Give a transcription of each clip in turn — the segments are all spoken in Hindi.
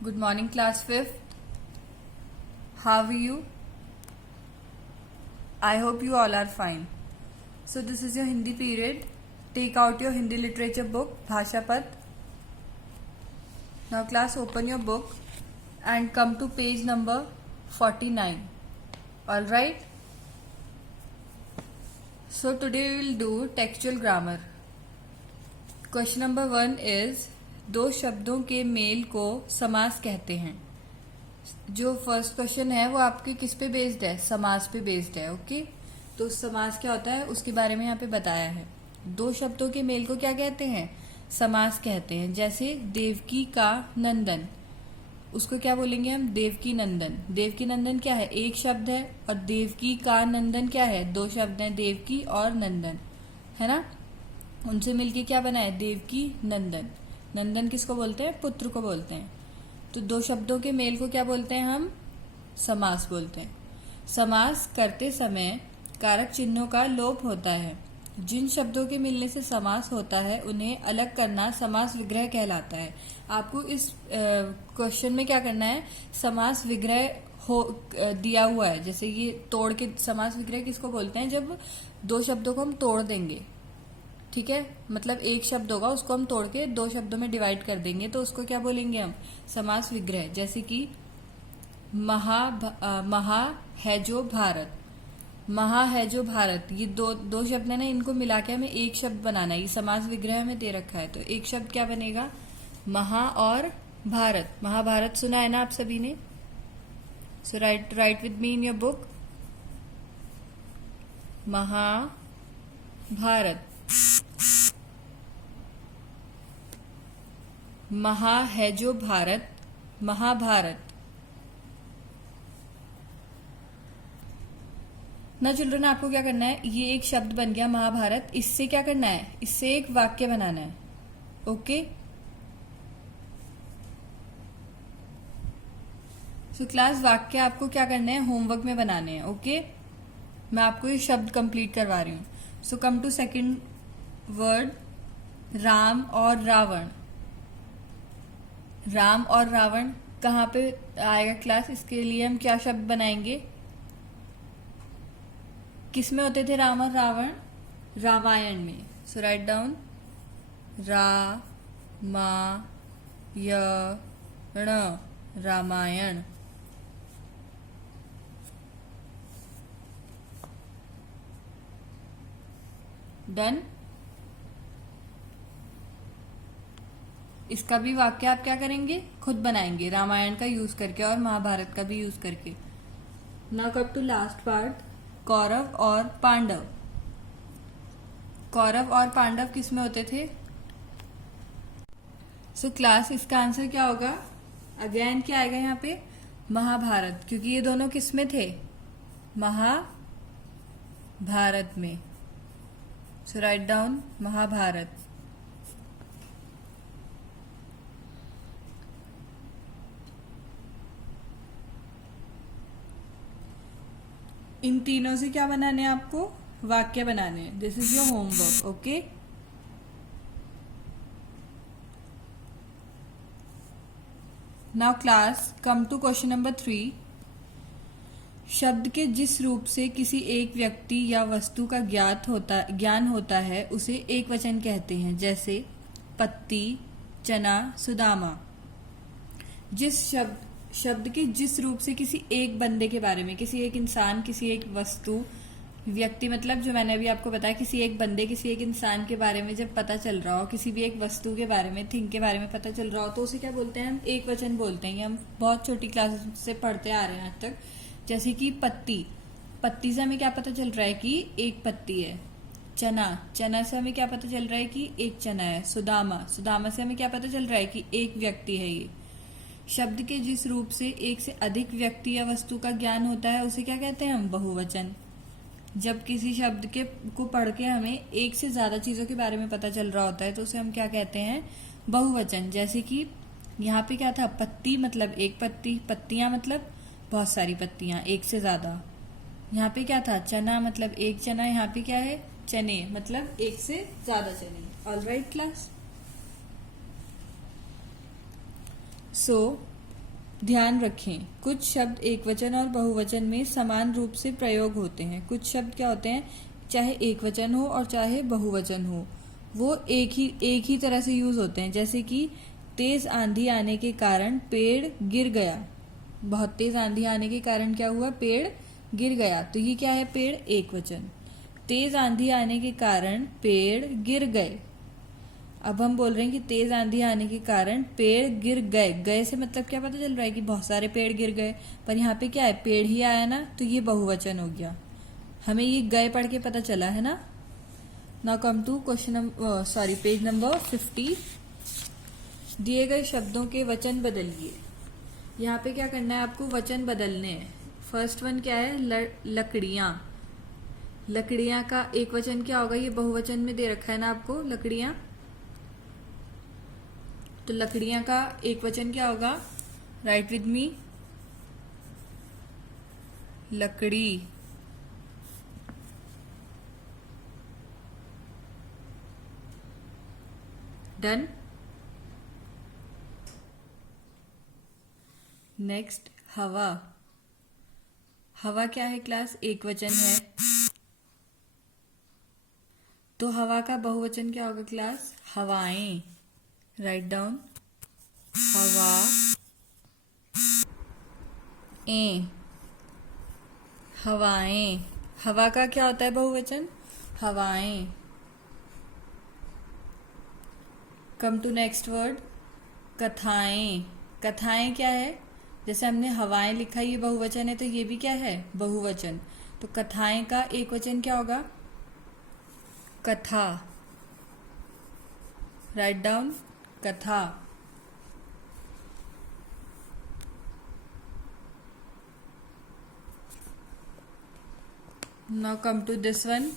Good morning, class 5th. How are you? I hope you all are fine. So this is your Hindi period. Take out your Hindi literature book, Bhashapat. Now class, open your book and come to page number 49. Alright? So today we will do textual grammar. Question number 1 is दो शब्दों के मेल को समास कहते हैं. जो फर्स्ट क्वेश्चन है वो आपके किस पे बेस्ड है? समास पे बेस्ड है. ओके, तो समास क्या होता है उसके बारे में यहाँ पे बताया है. दो शब्दों के मेल को क्या कहते हैं? समास कहते हैं. जैसे देवकी का नंदन, उसको क्या बोलेंगे हम? देवकी नंदन. देवकी नंदन क्या है? एक शब्द है. और देवकी का नंदन क्या है? दो शब्द हैं, देवकी और नंदन, है ना. उनसे मिलके क्या बना है? देवकी नंदन. नंदन किसको बोलते हैं? पुत्र को बोलते हैं. तो दो शब्दों के मेल को क्या बोलते हैं हम? समास बोलते हैं. समास करते समय कारक चिन्हों का लोप होता है. जिन शब्दों के मिलने से समास होता है उन्हें अलग करना समास विग्रह कहलाता है. आपको इस क्वेश्चन में क्या करना है? समास विग्रह हो दिया हुआ है. जैसे ये तोड़ के, समास विग्रह किसको बोलते हैं? जब दो शब्दों को हम तोड़ देंगे, ठीक है, मतलब एक शब्द होगा उसको हम तोड़ के दो शब्दों में डिवाइड कर देंगे तो उसको क्या बोलेंगे हम? समास विग्रह. जैसे कि महा है जो भारत. महा है जो भारत, ये दो शब्द है ना, इनको मिला के हमें एक शब्द बनाना है. ये समास विग्रह हमें दे रखा है. तो एक शब्द क्या बनेगा? महा और भारत. महाभारत सुना है ना आप सभी ने? So write with me in your book. Mahabharat. महा है जो भारत, महाभारत. ना चिल्ड्रन, आपको क्या करना है? ये एक शब्द बन गया महाभारत. इससे क्या करना है? इससे एक वाक्य बनाना है. ओके, सो क्लास, वाक्य आपको क्या करना है? होमवर्क में बनाने हैं. ओके, मैं आपको ये शब्द कंप्लीट करवा रही हूँ. So come to second word, Ram और रावण. राम और रावण कहाँ पे आएगा क्लास? इसके लिए हम क्या शब्द बनाएंगे? किस में होते थे राम और रावण? रामायण में. So write down Ramayan. Done. इसका भी वाक्य आप क्या करेंगे? खुद बनाएंगे, रामायण का यूज करके और महाभारत का भी यूज करके. Now come to last part, Kaurava और पांडव. कौरव और पांडव किस में होते थे? सो क्लास, इसका आंसर क्या होगा? अगेन क्या आएगा यहाँ पे? महाभारत, क्योंकि ये दोनों किस में थे? महाभारत में. So write down Mahabharata. इन तीनों से क्या बनाने हैं आपको? वाक्य बनाने हैं. This is your homework. Okay, now class, come to question number 3. शब्द के जिस रूप से किसी एक व्यक्ति या वस्तु का ज्ञान होता है उसे एक वचन कहते हैं. जैसे पत्ती, चना, सुदामा. जिस शब्द के जिस रूप से किसी एक बंदे के बारे में, किसी एक इंसान, किसी एक वस्तु, व्यक्ति मतलब जो मैंने अभी आपको बताया, किसी एक बंदे, किसी एक इंसान के बारे में जब पता चल रहा हो, किसी भी एक वस्तु के बारे में, थिंग के बारे में पता चल रहा हो, तो उसे क्या बोलते हैं? हम एक वचन बोलते हैं. ये हम बहुत छोटी क्लास से पढ़ते आ रहे हैं आज तक. जैसे कि पत्ती. पत्ती से हमें क्या पता चल रहा है? कि एक पत्ती है. चना से हमें क्या पता चल रहा है? कि एक चना है. सुदामा से हमें क्या पता चल रहा है? कि एक व्यक्ति है. ये शब्द के जिस रूप से एक से अधिक व्यक्ति या वस्तु का ज्ञान होता है उसे क्या कहते हैं हम? बहुवचन. जब किसी शब्द को पढ़ के हमें एक से ज्यादा चीजों के बारे में पता चल रहा होता है तो उसे हम क्या कहते हैं? बहुवचन. जैसे कि यहाँ पे क्या था? पत्ती मतलब एक पत्ती, पत्तियां मतलब बहुत सारी पत्तियां, एक से ज्यादा. यहाँ पे क्या था? चना मतलब एक चना. यहाँ पे क्या है? चने मतलब एक से ज्यादा चने. All right class. सो ध्यान रखें, कुछ शब्द एकवचन और बहुवचन में समान रूप से प्रयोग होते हैं। कुछ शब्द क्या होते हैं, चाहे एकवचन हो और चाहे बहुवचन हो, वो एक ही तरह से यूज होते हैं। जैसे कि तेज आंधी आने के कारण पेड़ गिर गया। बहुत तेज आंधी आने के कारण क्या हुआ, पेड़ गिर गया। तो ये क्या है, पेड़ एकवचन। तेज आंधी आने के कारण पेड़ गिर गए। अब हम बोल रहे हैं कि तेज आंधी आने के कारण पेड़ गिर गए। गए से मतलब क्या पता चल रहा है कि बहुत सारे पेड़ गिर गए, पर यहाँ पे क्या है, पेड़ ही आया ना, तो ये बहुवचन हो गया। हमें ये गए पढ़ के पता चला है ना। Now come to page number 50। दिए गए शब्दों के वचन बदलिए। यहाँ पे क्या करना है, आपको वचन बदलने हैं। फर्स्ट वन क्या है, लकड़ियां। लकड़ियां का एक वचन क्या होगा, ये बहुवचन में दे रखा है ना आपको, लकड़ियां। तो लकड़ियां का एक वचन क्या होगा, राइट विद मी, लकड़ी। डन। नेक्स्ट, हवा। हवा क्या है क्लास, एक वचन है। तो हवा का बहुवचन क्या होगा क्लास, हवाएं। राइट डाउन, हवा ए, हवाएं। हवा का क्या होता है बहुवचन, हवाएं। कम टू नेक्स्ट वर्ड, कथाएं। कथाएं क्या है, जैसे हमने हवाएं लिखा, ये बहुवचन है, तो ये भी क्या है, बहुवचन। तो कथाएं का एक वचन क्या होगा, कथा। राइट डाउन, कथा। Now come to this one,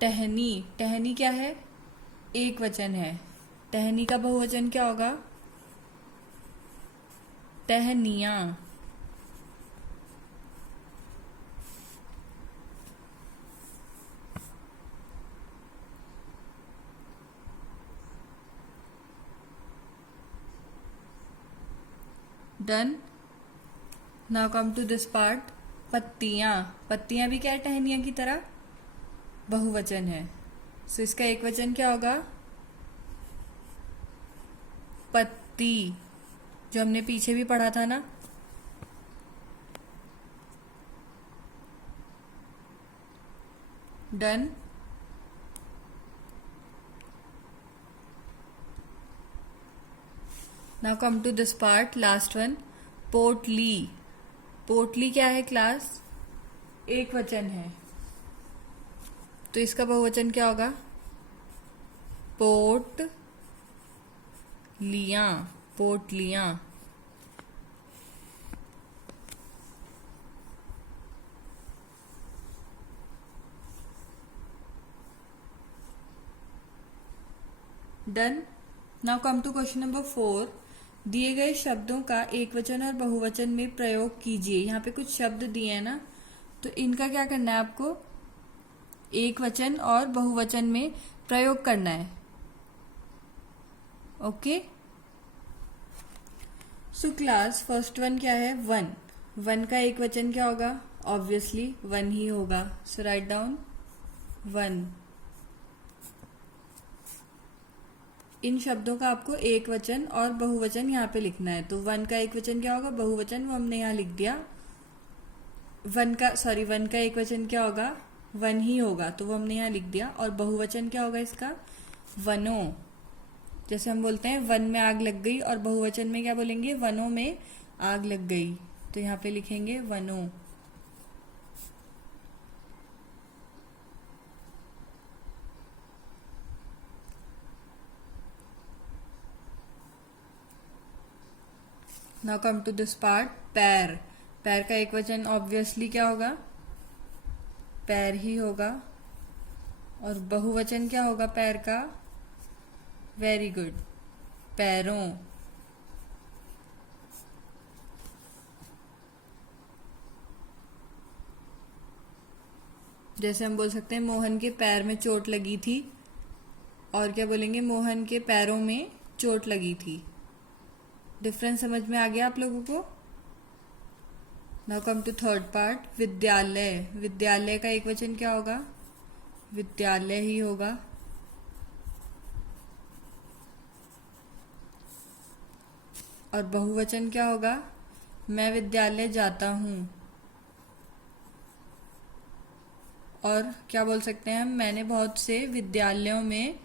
टहनी। टहनी क्या है, एक वचन है। टहनी का बहुवचन क्या होगा, टहनियां। Done. Now come to this part, पत्तियां। पत्तियां भी क्या है, टहनियां की तरह, बहुवचन है। सो इसका एक वचन क्या होगा, पत्ती, जो हमने पीछे भी पढ़ा था ना। Done. Now come to this part, last one, पोटली। पोटली क्या है क्लास, एक वचन है। तो इसका बहुवचन क्या होगा, पोट लियां। पोटलियां। Done. Now come to question number 4। दिए गए शब्दों का एक वचन और बहुवचन में प्रयोग कीजिए। यहाँ पे कुछ शब्द दिए हैं ना, तो इनका क्या करना है आपको, एक वचन और बहुवचन में प्रयोग करना है। Okay. So class first one क्या है, वन। वन का एक वचन क्या होगा, ऑब्वियसली वन ही होगा। सो राइट डाउन, वन। इन शब्दों का आपको एक वचन और बहुवचन यहाँ पे लिखना है। तो वन का एक वचन क्या होगा, बहुवचन, वो हमने यहाँ लिख दिया। वन का एक वचन क्या होगा, वन ही होगा, तो वो हमने यहाँ लिख दिया। और बहुवचन क्या होगा इसका, वनों। जैसे हम बोलते हैं वन में आग लग गई, और बहुवचन में क्या बोलेंगे, वनों में आग लग गई। तो यहाँ पे लिखेंगे वनों। Now come to this part, पैर। पैर का एक वचन ऑब्वियसली क्या होगा, पैर ही होगा। और बहुवचन क्या होगा पैर का, वेरी गुड, पैरों। जैसे हम बोल सकते हैं मोहन के पैर में चोट लगी थी, और क्या बोलेंगे, मोहन के पैरों में चोट लगी थी। डिफरेंस समझ में आ गया आप लोगों को? Now come to third part, विद्यालय। विद्यालय का एक वचन क्या होगा? विद्यालय ही होगा। और बहुवचन क्या होगा? मैं विद्यालय जाता हूँ। और क्या बोल सकते हैं हम? मैंने बहुत से विद्यालयों में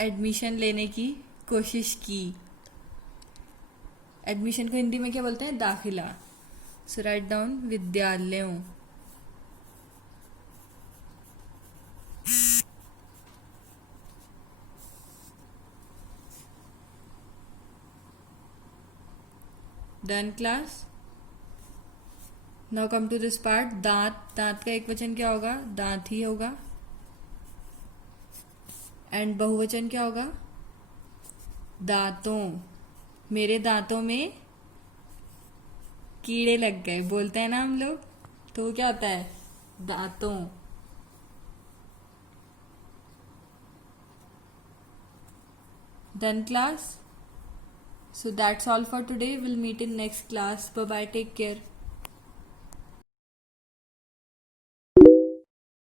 एडमिशन लेने की कोशिश की। एडमिशन को हिंदी में क्या बोलते हैं? दाखिला। सो राइट डाउन विद्यालयों। Done class? Now come to this part, दांत। दांत का एक वचन क्या होगा? दांत ही होगा। एंड बहुवचन क्या होगा? दांतों। मेरे दांतों में कीड़े लग गए, बोलते हैं ना हम लोग, तो वो क्या होता है? दांतों। Done class? So that's all for today. We'll meet in next class. Bye bye. Take care.